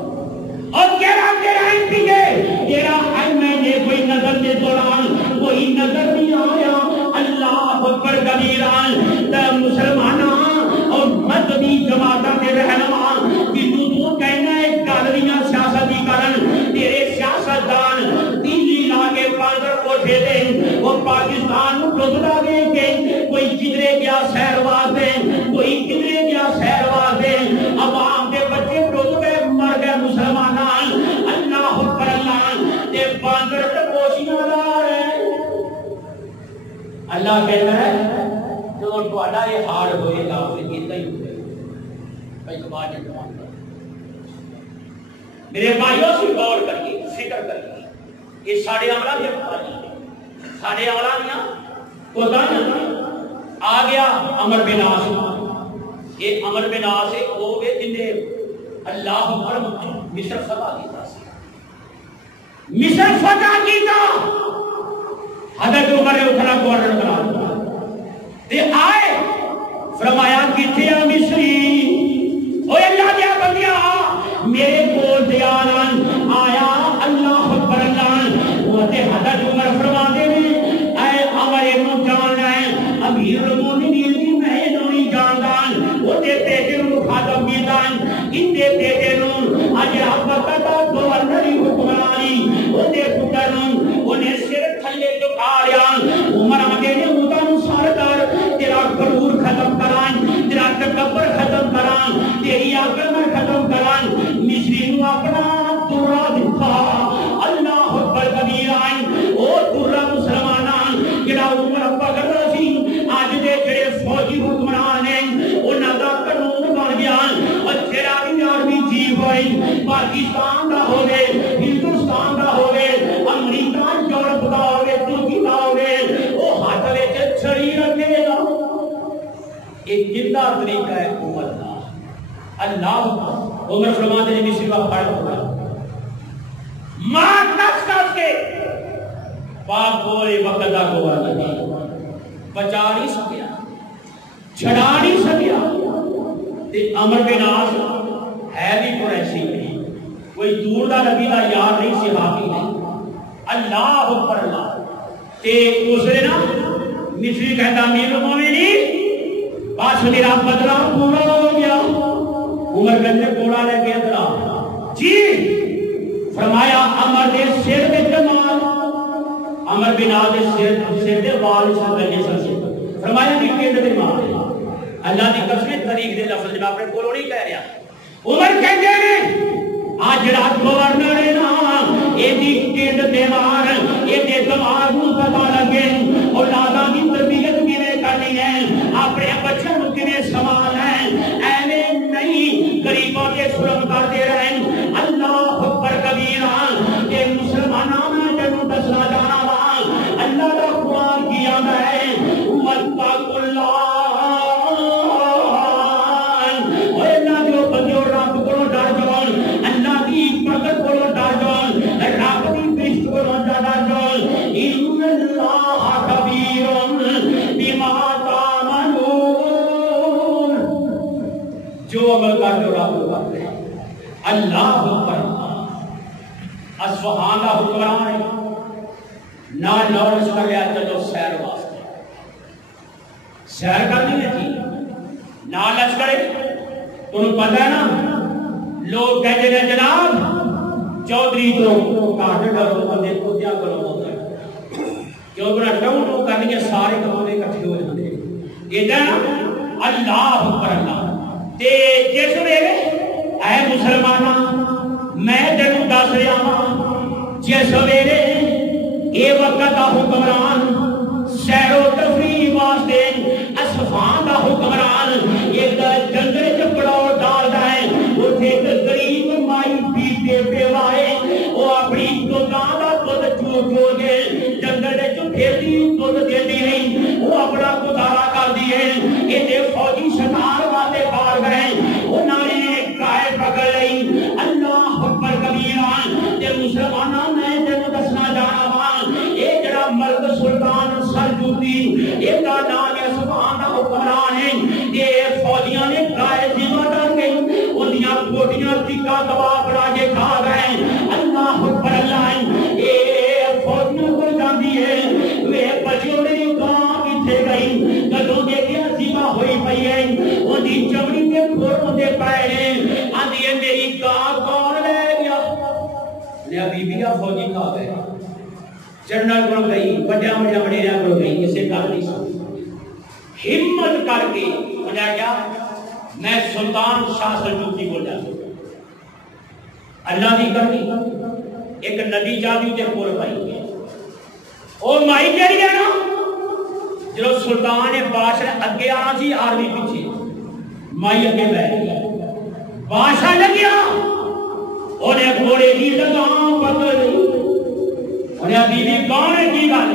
اور کہنا پیے تیرا ہے میں نے کوئی نظر کے دوران کوئی نظر نہیں آیا اللہ اکبر کبیران مسلمانہ اور مذہبی جماعتوں کے رہنما کہ تو کہنا ہے گالریاں سیاستی کرن تیرے سیاستدان دلی لا کے پاندر کوٹھے دیں وہ پاکستان کو ڈوبا دیں گے کوئی کدھرے گیا سیر واسطے کوئی کدھرے گیا سیر واسطے عوام کے بچے ڈوب گئے مر گئے مسلمانان اللہ اکبر اللہ تے پاندر تے کوشیاں لا رہے اللہ کہتا ہے جو تہاڈا یہ حال ہوئے گا پھر اتنا ہی ہوئے گا میرے بھائیوں سے غور کریے فکر کریے یہ ساڑھے عملہ دیا ساڑھے عملہ دیا کوتاہیاں آ گیا عمر بن عاص یہ عمر بن عاص وہ گئے جن نے اللہ اکبر مصر فتح کیتا مصر فتح کیتا حضرت عمر نے اٹھنا گورنر بنا تے آئے فرمایا کتنے مصری اوے اللہ کیا بندیا میرے کول دیانان آیا اللہ اکبر اللہ وہ تے حضرت عمر فرماتے ہیں اے عمر نو جاننا ہے امیر المومنین دی میں نہیں جاندا وہ تے بیٹے نو مخاطب کیتا ان دے بیٹے نو اج آپ پتہ گورنر حکمرانی وہ تے پتر نو اونے سر تھلے جھکا لیا عمر آگے نے اونٹاں نو سردار تیرا غرور ختم کران تیرا تکبر ختم کران تیری عقل میں ختم کران مصری نو اپنا تورا دکھا اللہ اکبر کبیران او تورا مسلمانان جڑا عمر پکڑدا سی اج دے جڑے فوجی حکمران ہیں انہاں دا قانون بن گیا اور جڑا بھی آدمی جی ہوئی پاکستان دا ہوے ہندوستان دا ہوے امریکہ یورپ دا ہوے ترکی دا ہوے او ہاتھ وچ چھڑی رکھے گا ایک جندا طریقہ ہے حکومت کا اللہ عمر فرماتے ہیں مصری کا پڑھ ہوگا ماں نفس کے پاک بولے وقت دا گورنر بچا نہیں سکیا چھڑا نہیں سکیا تے عمر بن عاص ہے بھی قریشی نہیں کوئی دور دا نبی دا یار نہیں صحابی نہیں اللہ اکبر اللہ تے دوسرے نا مصری کہتا امیر المومنین بس میرا بدلہ پورا ہو گیا عمر کہتے کوڑا لے کے ادرا جی فرمایا عمر دے سر دے جمال عمر بن عاص دے سر دے وال سب لگے سن فرمایا بھی پیٹ دے مال اللہ دی قسم طریق دے لفظ میں اپنے کولوں نہیں کہہ رہا عمر کہتے ہیں آج رات گورنر ہے نا یہ دی پیٹ دے مار یہ دے دماغ نو پتہ لگے اولاداں دی تربیت کیویں کرنی ہے اپنے بچوں نو کیویں سنبھالنا ہے ایویں نہیں غریباں کے ظلم کرتے رہیں اللہ اکبر کبیرہ کہ مسلماناں میں جنوں دسنا جانا وا اللہ دا قرآن کیا ہے واتقوا اللہ اے اللہ جو بندیو رب کو ڈر جاؤ اللہ دی مدد کو ڈر جاؤ رب دی بہشت کو ڈر جاؤ ان اللہ خبیر بما تعملون جو عمل کرتے ہو رب کو کرتے ہیں اللہ اکبر اصفہان کا حکمران ہے نہ نورس کر لیا چلو سیر واسطے سیر کرنی ہے جی نہ لشکرے تمہیں پتہ ہے نا لوگ کہتے ہیں جناب چودھری تو کاٹ ڈرو بندے کو کیا کرو ہوتا ہے کیوں بنا ٹاؤن ٹو کرنی ہے سارے کمانے اکٹھے ہو جاتے ہیں یہ نا اللہ اکبر اللہ تے جس ویلے اے مسلماناں میں تینوں دس رہا ہاں جس ویلے اے وقت دا حکمران سیر و تفریح واسطے اصفہان دا حکمران ایک جنگل چ پڑاؤ ڈالدا ہے اوتھے ایک غریب مائی بیٹے بیوائے او اپنی دودھاں دا دودھ چو کے جنگل چ پھیرتی دودھ دیندی رہی او اپنا گزارا کردی ہے اے ایک کا نام ہے سبحان دا حکمران ہے یہ فوجیاں نے کائے ذمہ ڈال گئی انہیاں کوٹیاں ٹکا کباب بنا کے کھا گئے اللہ اکبر اللہ یہ فوجیاں کو جاندی ہے وہ بچوں میری گاں کتنے گئی جدوں دیکھیا ذمہ ہوئی پئی ہے انہی چمڑی کے کھوڑوں دے پائے ہیں آندھی ہے میری گاں کون لے گیا لیا بی بی فوجی کھا گئے جنرل کو گئی بڑا بڑا بڑا کو گئی اسے کر نہیں سکتی ہمت کر کے بجا کیا میں سلطان شاہ سلجوقی کو جا اللہ دی کرنی ایک ندی جادی تے پور پائی ہے او مائی کہڑی ہے نا جو سلطان بادشاہ اگے آ سی آرمی پیچھے مائی اگے بیٹھ گیا بادشاہ لگیا انہیں گھوڑے کی لگام پکڑ انہیں بی بی کون ہے کی گل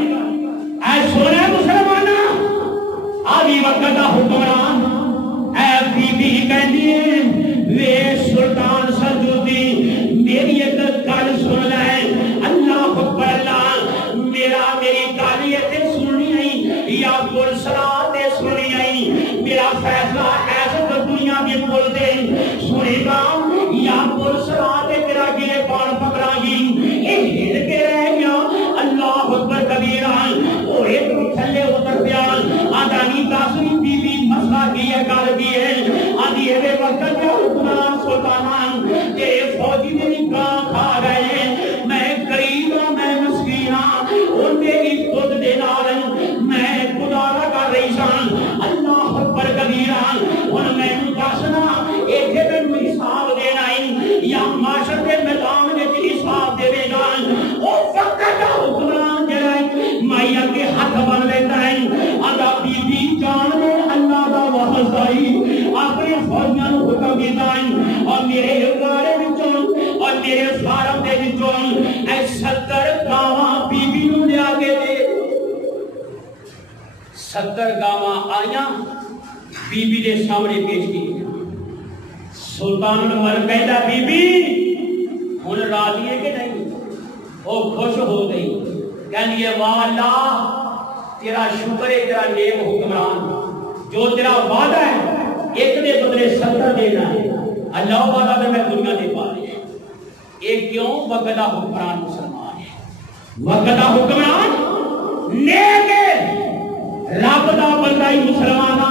اے سونے مسلمانہ آدھی وقت دا حکمران اے بی بی کہنی ہے وے سلطان سلجوقی میری ایک گل سن لے اللہ اکبر اللہ میری گل تے سننی نہیں یا پل صلاح تے سننی نہیں میرا فیصلہ ایسا دنیا کی پل دے سنے گا یا پل صلاح تے تیرا گرے پان پکڑا گی ایک ہٹ کے رہ گیا اللہ اکبر کبیران او ایک تھلے اتر پیا آدانی تاسری بی بی مسئلہ کی ہے گل کی ہے آدھی ہے وقت کا حکمران سلطانان تیرے فوجی میری گاں کھا گئے ہیں میں غریب ہوں میں مسکین ہوں ان میری خود دے نال میں گزارا کر رہی سان اللہ اکبر کبیران ان میں دسنا ایک دن حساب دینا یا معاشر کے میدان میں حساب دے گا او وقت کا حکمران جڑا مائی اگے ہاتھ بن لیتا ہے آدھا بی بی جان میں اللہ دا وحدائی اپنے فوجیاں نو حکم دیتا ہے اور میرے ادارے وچوں اور میرے فارم دے وچوں اے 70 گاواں بی بی نو لے کے دے 70 گاواں آئیاں بی بی دے سامنے پیش کی سلطان عمر کہتا بی بی ہن راضی ہے کہ نہیں وہ خوش ہو گئی کہنی ہے واہ اللہ تیرا شکر ہے تیرا نیک حکمران جو تیرا وعدہ ہے ایک دے بدلے 70 دینا ہے اللہ وعدہ میں دنیا دے پا رہے ہیں ایک کیوں وقت دا حکمران مسلمان ہے وقت دا حکمران نیک ہے رب دا بندہ ہی مسلمانہ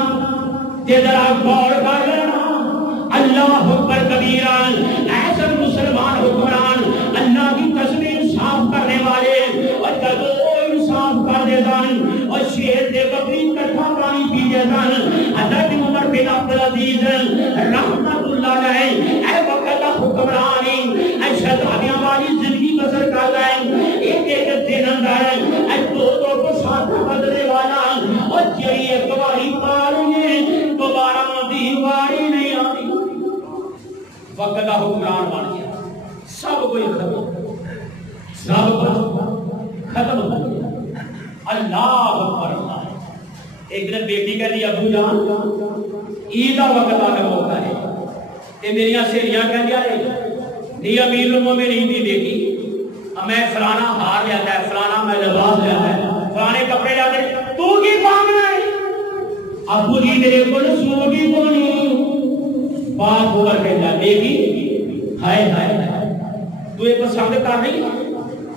تے ذرا غور کر لینا اللہ اکبر کبیران ایسا مسلمان حکمران اللہ کی تصویر صاف کرنے والے اور جب وہ انصاف کر دیتا اور شیر دے بکری کٹھا پانی پی دیتا حضرت عمر بن عبدالعزیز رحمت اللہ علیہ اے وقت کا حکمرانی اے شہزادیاں والی زندگی بسر کر رہے ایک ایک دن اندر اے دو کو ساتھ بدلنے والا اور جڑی گواہی پا رہی ہے دوبارہ دیواری نہیں آتی وقت کا حکمران بن گیا سب کوئی ختم ہو گیا اللہ اکبر ایک دن بیٹی کہہ دی ابو جان عید کا وقت آنے موقع ہے تے میری سہیلیاں کہہ دیا نہیں امیر المومنین دی بیٹی میں فلانا ہار لیا ہے فلانا میں لباس لیا ہے فلانے کپڑے لیا ہے تو کی مانگنا ہے ابو جی میرے کو سوٹ ہی کونی باپ ہو کر کہتا بیٹی ہائے ہائے تو یہ پسند کر رہی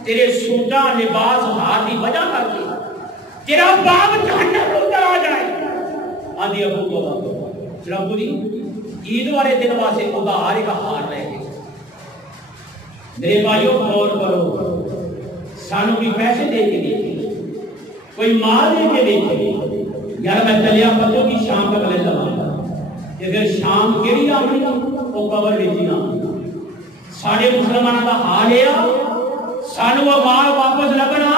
تیرے سوٹا لباس ہار دی وجہ کر کے تیرا باپ جہنم کو چلا جائے آدھی ابو کو بات ابو جی عید والے دن واسطے ادھار کا ہار رہے گے میرے بھائیوں غور کرو سانو بھی پیسے دے کے دیکھیں کوئی مال دے کے دیکھیں یار میں چلیا پتوں کی شام کا گلے لگا کہ پھر شام کیڑی آنی وہ قبر لیتی نہ ساڑھے مسلمانوں کا حال ہے سانو وہ مال واپس لگنا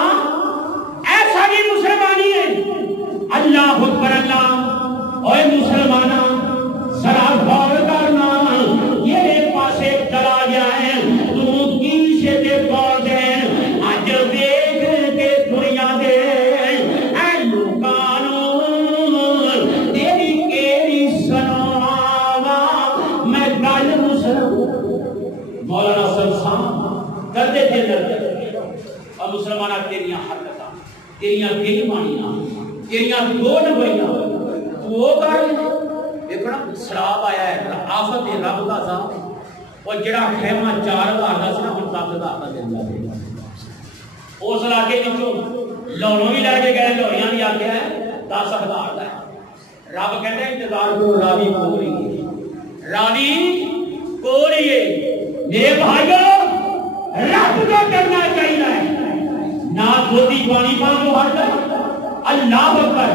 ایسا بھی مسلمانی ہے اللہ اکبر اللہ اور مسلمانہ ذرا غور کرنا یہ ایک پاسے چلا گیا ہے تو کی سے دے کون دے آج دیکھ کے دنیا دے اے لوکانو تیری کیری سناوا میں گل مولانا سلسان کردے دے لگے اور مسلمانہ تیریاں حرکتاں تیریاں گرمانیاں تیریاں دو نبیاں وہ کر دیکھو نا سراب آیا ہے آفت رب کا ذات اور جڑا خیمہ 4000 کا سی نا ہن 7000 کا دیندا ہے اس علاقے وچوں لونوں بھی لے کے گئے لوریاں بھی آ گیا ہے 10000 کا رب کہتے ہیں انتظار کرو راوی کو رہی ہے میرے بھائیو رب کو کرنا چاہیے نہ دھوتی پانی پانچ ہٹ اللہ اکبر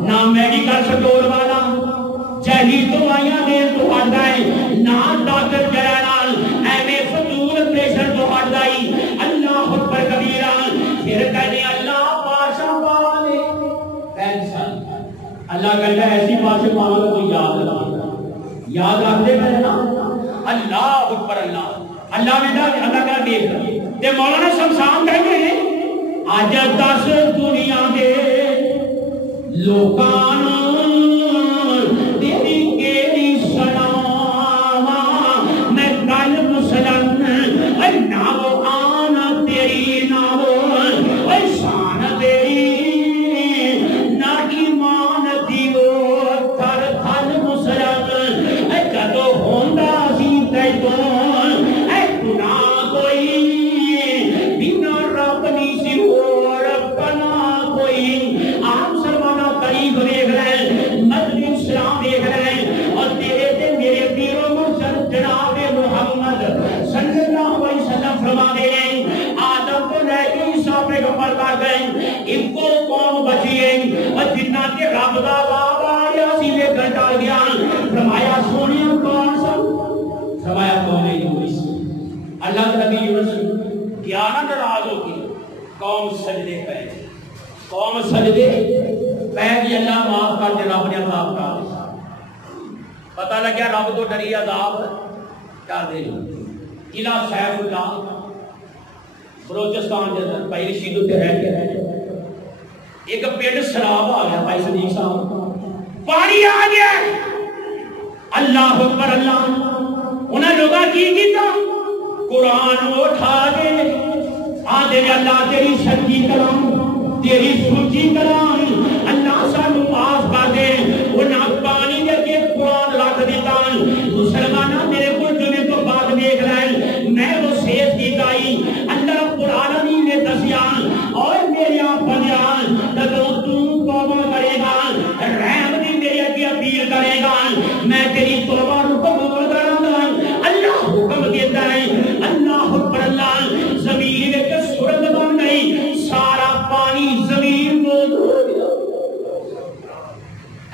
نہ میڈیکل سٹور والا جہی دوائیاں دین تو ہٹ ہے نہ ڈاکٹر جرانال ایم اے فضول پیشنٹ تو ہٹ گئی اللہ اکبر کبیرہ پھر کہنے اللہ پاشا والے پینسل اللہ کہتا ہے ایسی پاشا والے کو یاد رکھتے میں نا اللہ اکبر اللہ بیٹا اللہ کا دیکھ تے مولانا شمشان کہتے ہیں آج 10 دنیا دے لوکان تیری کیڑی سلاما میں کل مسلم نہ وہ آن تیری نہ وہ شان تیری نہ ایمان دی وہ تھر تھل مسلم جدو ہوندا سی تے تو اے گناہ کوئی بنا رب نہیں سی اور بنا کوئی عام سلمانہ قریب دیکھ رہے ہیں مدنی اسلام دیکھ رہے ہیں اور تیرے تے میرے پیروں مرشد جناب محمد صلی اللہ علیہ وسلم فرما دے ہیں آدم کو لے کے عیسیٰ پیغمبر کر گئے ان کو قوم بچی ہے اور جنہ کے رب دا عذاب آیا سیلے گھنٹا گیا فرمایا سونے کون سا فرمایا کون ہے یونس اللہ کے نبی یونس کیا نہ ناراض ہوگی قوم سجدے پہ قوم سجدے پہ بھی اللہ معاف کر دے رب نے عذاب کر پتہ لگیا رب تو ڈری عذاب کیا دے قلعہ سیف اللہ بلوچستان کے اندر پہلی شیدو تے رہ کے ایک پیڑ سراب آ گیا بھائی صدیق صاحب پانی آ گیا اللہ اکبر اللہ انہیں لوگاں کی کیتا قرآن اٹھا کے آدھے اللہ تیری سچی کلام تیری سوچی کلام اللہ سانو معاف کر دے انہیں پانی دے کے قرآن رکھ دیتا مسلمانہ میرے کو جنے تو بات دیکھ رہے میں وہ سیف کی گائی اللہ قرآن نے دسیان اور میرے آپ بنیان تدو تم توبہ کرے گا رحم دی میری اگی اپیل کرے گا میں تیری توبہ رو قبول کروں گا اللہ حکم دیتا ہے اللہ اکبر اللہ زمین کے سورت بن گئی سارا پانی زمین کو دھو گیا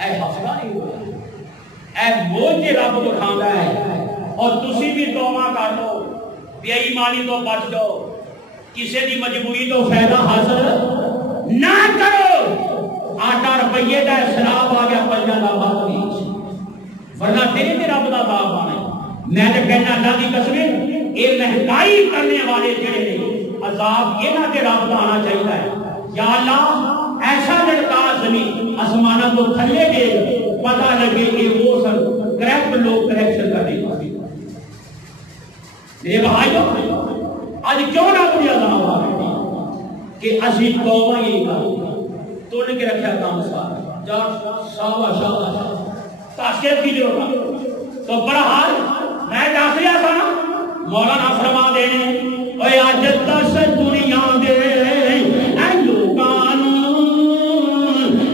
اے حسنا نہیں ہوا اے موجے رب کو کھاندا ہے اور تسی بھی توبہ کر لو بے ایمانی تو بچ جاؤ کسی دی مجبوری تو فائدہ حاصل نہ کرو 8 روپیے کا شراب آ گیا 5 کا بات نہیں ورنہ تیرے تے رب دا عذاب آنا میں تے کہنا اللہ دی قسم اے مہنگائی کرنے والے جڑے نے عذاب انہاں تے رب دا آنا چاہیے ہے یا اللہ ایسا لڑکا زمین آسمانہ کو تھلے دے پتہ لگے کہ وہ سب کریکٹ لوگ کریکشن کرنے والے میرے بھائیو آج کیوں نہ کوئی عذاب آ رہی کہ اسی توبہ یہ کر توڑ کے رکھا کام سارا جا شاباش تاثیر کی جو تو برحال میں داخلہ تھا نا مولانا فرما دینے اے آج 10 دنیا دے اے لوکان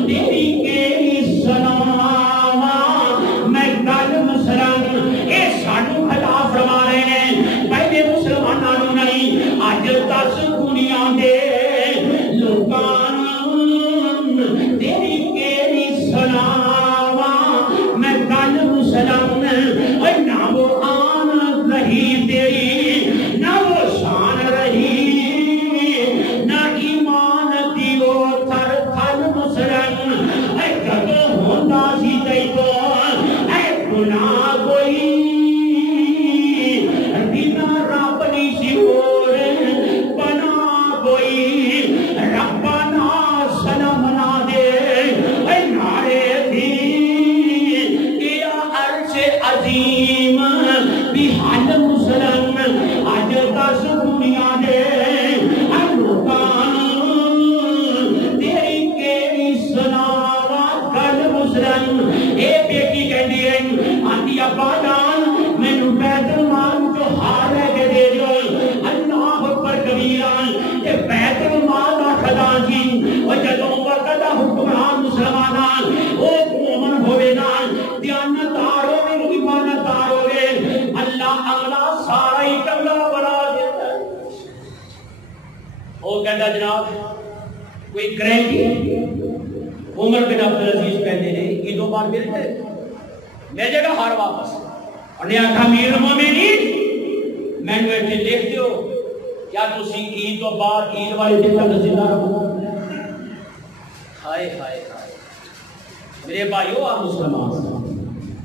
تیری کیڑی سلام میں کل مسلم اے سانو خدا فرما رہے ہیں پہلے مسلمانوں نہیں آج 10 دنیا دے لوکان تیری کیڑی سلام میں کل مسلم نہ وہ آن رہی تیری نہ وہ شان رہی دوسرا اے بیٹی کہندی ہے آندی ابا جان مینوں بیت المال جو ہار لے کے دے دیو اللہ اکبر کبیرہ اے بیت المال دا خزانہ او جدوں وقت دا حکمران مسلمان او مومن ہوے نا دیانتدار ہوے ایماندار ہوے اللہ اگلا سارا ہی چنگا بنا دیتا ہے وہ کہتا جناب کوئی گارنٹی عمر بن عبدالعزیز کہتے ہیں یہ دو بار میرے لے جائے گا ہار واپس انہیں آکھا امیر المومنین میں نے ایسے دیکھتے ہو کیا تسی عید تو بعد عید والے دن تک زندہ رہو ہائے ہائے ہائے میرے بھائیو آپ مسلمان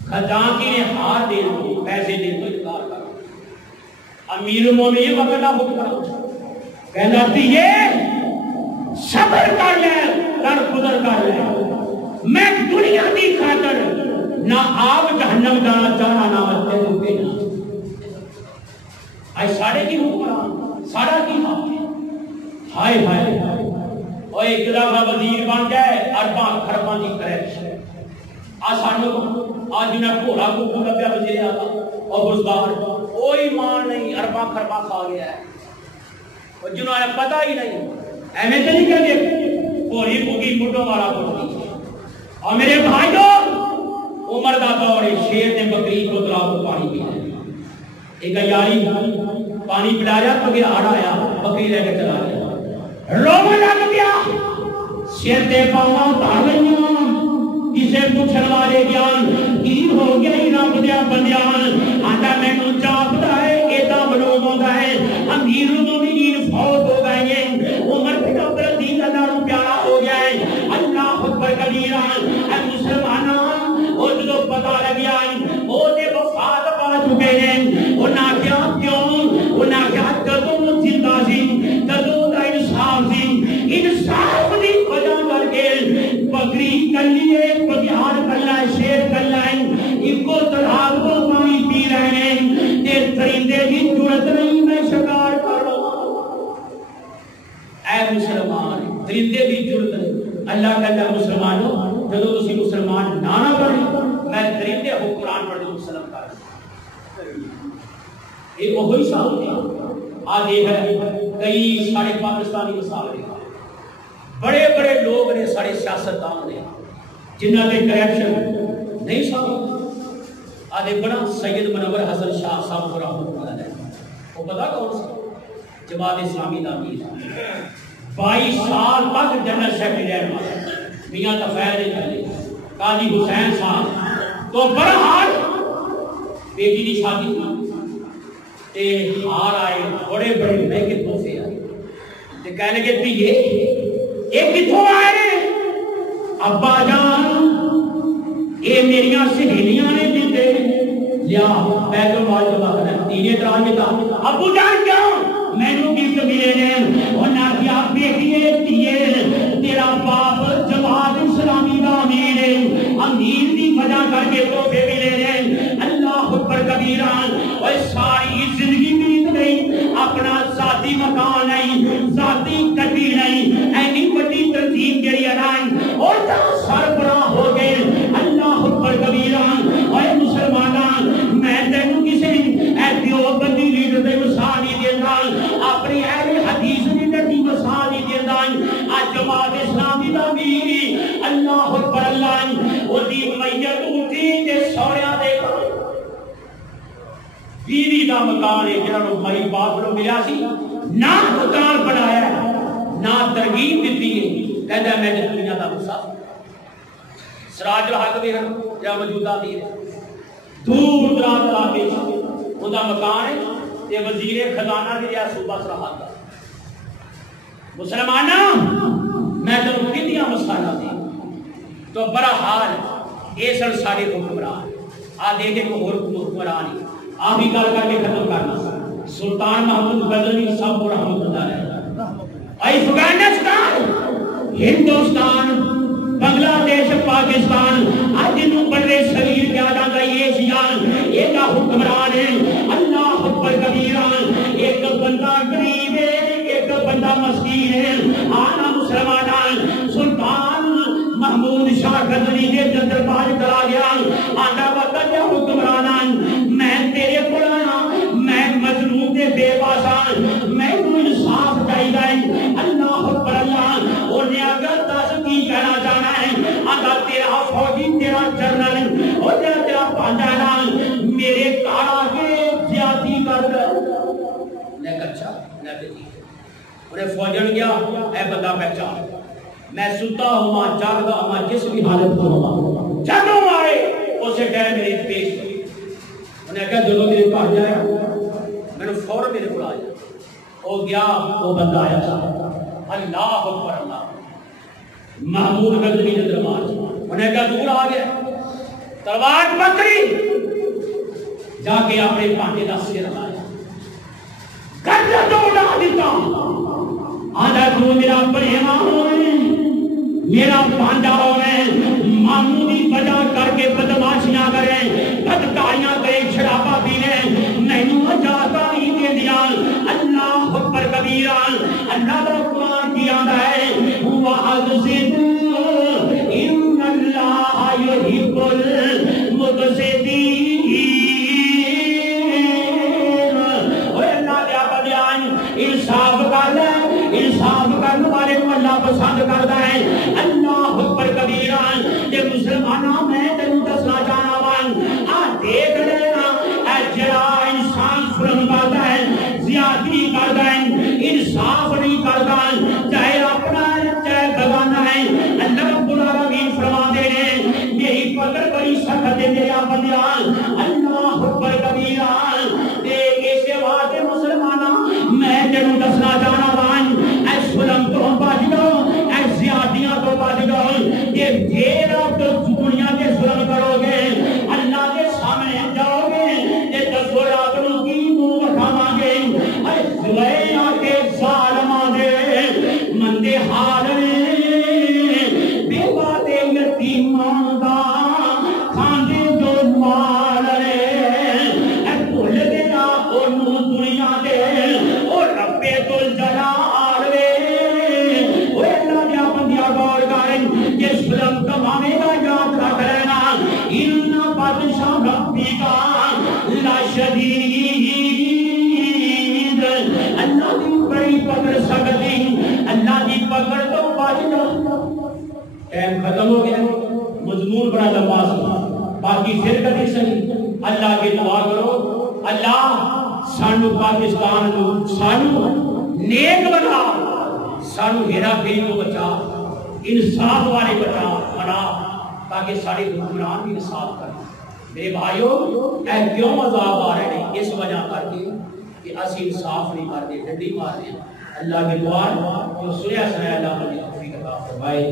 خزان کی نے ہار دے دو پیسے دے تو انکار کرو امیر المومنین وقت نہ حکم کہنا تھی یہ صبر کر لے در گزر کر لے میں دنیا کی خاطر نہ آپ جہنم جانا چاہنا نہ مجھے روکے نا آج ساڑھے کی حکمران ساڑھا کی ہائے ہائے اور ایک دفعہ وزیر بن جائے ارباں خرباں کی کریش آسانوں آج انہیں گھوڑا کو لگیا وزیر اعظم اور بزدار کوئی مان نہیں ارباں خرباں کھا گیا ہے اور جنہوں نے پتہ ہی نہیں ایمیں سے نہیں کہتے پوری پوگی مٹوں والا پوگی اور میرے بھائیوں عمر دا دور شیر نے بکری کو دلا کو پانی پیا ایک یاری پانی پلایا تو کہ آڑ آیا بکری لے کے چلا گیا روما لگ گیا شیر دے پاؤں اتار لئیاں کسے پوچھن والے گیان کی ہو گیا ہی رب دیا بندیان آتا میں نو چاہتا ہے ایتا بلوم ہوتا ہے امیر المومنین فوت ہو گئے ہیں عمر بن عبدالعزیز اللہ پیارا ہو گیا ہے اللہ اکبر کبیرہ اے مسلمانان وہ جو پتہ لگیا ہے وہ نے وفات پا چکے ہیں وہ نہ کیا کیوں وہ نہ کیا جدوں زندہ سی جدوں دا انصاف سی انصاف دی وجہ کر کے بکری کر لیے بگیار کر لائے شیر کر لائے ان کو تلاق کو پانی پی رہے ہیں تیر درندے کی جرت نہیں میں شکار کر رہا اے مسلمان درندے کی جرت نہیں اللہ کا اللہ مسلمانوں جدو تسی مسلمان نانا کریں میں درندے حکمران پر مسلم کر ایک وہی سامنے آگے ہے کئی ساڑھے پاکستانی مسائل بڑے بڑے لوگ نے ساڑھے سیاستدان نے جنہاں کے کرپشن نہیں سامنے آدھے بڑا سید منور حسن شاہ صاحب رحمۃ اللہ علیہ وہ پتا کون سا جماعت اسلامی نامی 22 سال تک جنرل سیکرٹری رہا میاں تفیر نے چلے قاضی حسین صاحب تو برحال بیٹی کی شادی تے ہار آئے بڑے بڑے مہنگے تحفے آئے تے کہنے کے پیے ایک کتوں آئے ابا جان یہ میری سہیلیاں نے دیتے لیا بیت المال جمع کرنا تین اعتراض میں تھا ابو جان کیوں میں نے گفٹ ملے نے اور نہ کیا بیٹیے تیے تیرا باپ جماعت اسلامی کا امیر ہے امیر کی وجہ کر کے تحفے ملے نے اللہ اکبر کبیرہ اور ساری زندگی بیت گئی اپنا ذاتی مکان نہیں ذاتی کٹی نہیں اینی بڑی تنظیم کے لیے نہیں اور سربراہ ہو گئے اللہ اکبر کبیرہ اور مسلمانان میں تینوں کسی دیوبندی لیڈر دے مثال نہیں دیتا اپنی اہل حدیث لیڈر دی مثال نہیں دیتا آج جماعت اسلامی دا بھی اللہ اکبر اللہ وہ دی میت اٹھی تے سوریاں دے بیوی دا مکان ہے جنہوں بھائی باپ لو ملیا سی نہ مکان بنایا نہ ترغیب دیتی ہے کہتا ہے میں دنیا دا مسافر سراج الحق بھی یا موجودہ دیر دور دراز علاقے ان کا مکان ہے تے وزیر خزانہ کی رہا صوبہ سرحد کا مسلمانہ میں تمہیں کتنی مسالہ دی تو بڑا حال یہ سن سارے حکمران آ دیکھے کو حکمران آپ ہی گل کر کے ختم کرنا سلطان محمود غزنوی سب کو رحمت اللہ علیہ افغانستان ہندوستان بنگلہ دیش پاکستان آج انہوں بڑے صغیر کیا جاتا ہے یہ ایشیان ایک حکمران ہے اللہ اکبر کبیران ایک بندہ غریب ہے ایک بندہ مسکین ہے آنا مسلمانان سلطان محمود شاہ غزنوی کے جندر فوجی تیرا جنرل اور تیرا پانڈا میرے کارا کے زیادتی کر دے. میں کہا اچھا میں کہ ٹھیک ہے. انہیں فوجن گیا اے بندہ پہچان میں ستا ہوا جاگدا ہوا جس بھی حالت کو ہوا جدوں مارے اسے کہہ میری پیش. انہیں کہا جدوں میرے پاس جایا میں نے فوراً میرے کو آیا وہ گیا وہ بندہ آیا اللہ اکبر اللہ محمود غزنوی نے دربار انہیں کہا دور آ گیا تلوار پکڑی جا کے اپنے پانڈے کا سر لایا گردن تو اڑا دیتا آدھا تو میرا پریما ہوئے میرا پانڈا ہوئے معمولی بجا کر کے بدماشیاں کریں بدکاریاں کریں شرابہ پینے نہیں اجازت نہیں دے دیا. اللہ اکبر کبیرہ اللہ کا قرآن کی آدھا ہے وَأَقْسِطُوا إِنَّ اللَّهَ يُحِبُّ الْمُقْسِطِينَ. اوے اللہ دے بندیاں انصاف کر لے انصاف کرنے والے کو اللہ پسند کرتا ہے. اللہ اکبر کبیرہ تے مسلمانوں میں تینوں دسنا چاہنا وا آ دیکھ لینا اے جڑا انسان ظلم کرتا ہے زیادتی کرتا ہے انصاف نہیں کرتا چاہے اپنا چاہے بگانا ہے. اللہ رب العالمین فرماتے ہیں میری پکڑ بڑی سخت ہے میرا بندیاں. اللہ اکبر کبیرہ تے اس واسطے مسلمانوں میں تینوں دسنا چاہنا وا اے ظلم تو بچ جاؤ اے زیادتیاں تو بچ جاؤ. یہ دیر آپ دنیا کے ظلم کرو گے اللہ کے سامنے جاؤ گے یہ تصورات کی منہ اٹھاواں گے اے زلیاں کے ظالماں دے مندے حال نے بے باتیں یتیماں دا کھاندے جو مال نے اے بھول دینا اونوں دنیا دے او رب الجلال وے. او اللہ دے بندیاں غور کریں کہ ظلم کمانے کا یاد رکھ لینا ان بادشاہ ربی کا لا شدید. اللہ دی بڑی پکڑ سکتی اللہ دی پکڑ تو بچ جاؤ. ٹائم ختم ہو گیا مضمون بڑا لمبا سنا باقی پھر کبھی صحیح اللہ کی دعا کرو اللہ سانو پاکستان کو سانو نیک بنا سانو ہیرا پھیری کو بچا انصاف والے بنا تاکہ سارے حکمران بھی انصاف کریں. میرے بھائیو اے کیوں عذاب آ رہے ہیں اس وجہ کر کے کہ اسی انصاف نہیں کرتے ڈنڈی مار رہے ہیں. اللہ کی دعا جو سنیا سنایا اللہ ہمیں توفیق عطا فرمائے.